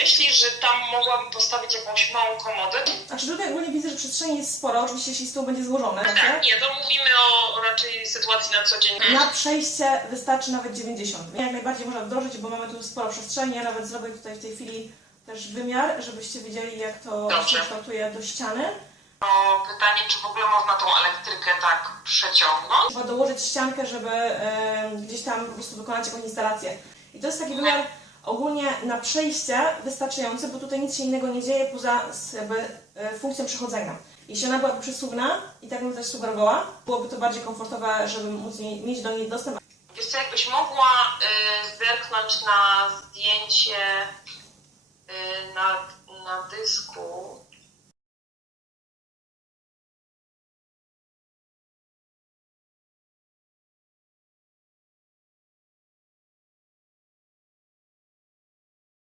myśli, że tam mogłabym postawić jakąś małą komodę? Znaczy tutaj ogólnie widzę, że przestrzeni jest sporo, oczywiście jeśli stół będzie złożony. Tak, wiecie? nie, to mówimy o raczej sytuacji na co dzień. Na przejście wystarczy nawet 90. Jak najbardziej można wdrożyć, bo mamy tu sporo przestrzeni. Ja nawet zrobię tutaj w tej chwili też wymiar, żebyście wiedzieli jak to Dobrze. się kształtuje do ściany. O pytanie, czy w ogóle można tą elektrykę tak przeciągnąć? Trzeba dołożyć ściankę, żeby e, gdzieś tam po prostu wykonać jakąś instalację. I to jest taki wymiar ogólnie na przejście wystarczający, bo tutaj nic się innego nie dzieje poza jakby, e, funkcją przechodzenia. Jeśli ona byłaby przesuwna, i tak bym też sugerowała, byłoby to bardziej komfortowe, żeby móc mi- mieć do niej dostęp. Wiesz co, jakbyś mogła y, zerknąć na zdjęcie y, na, na dysku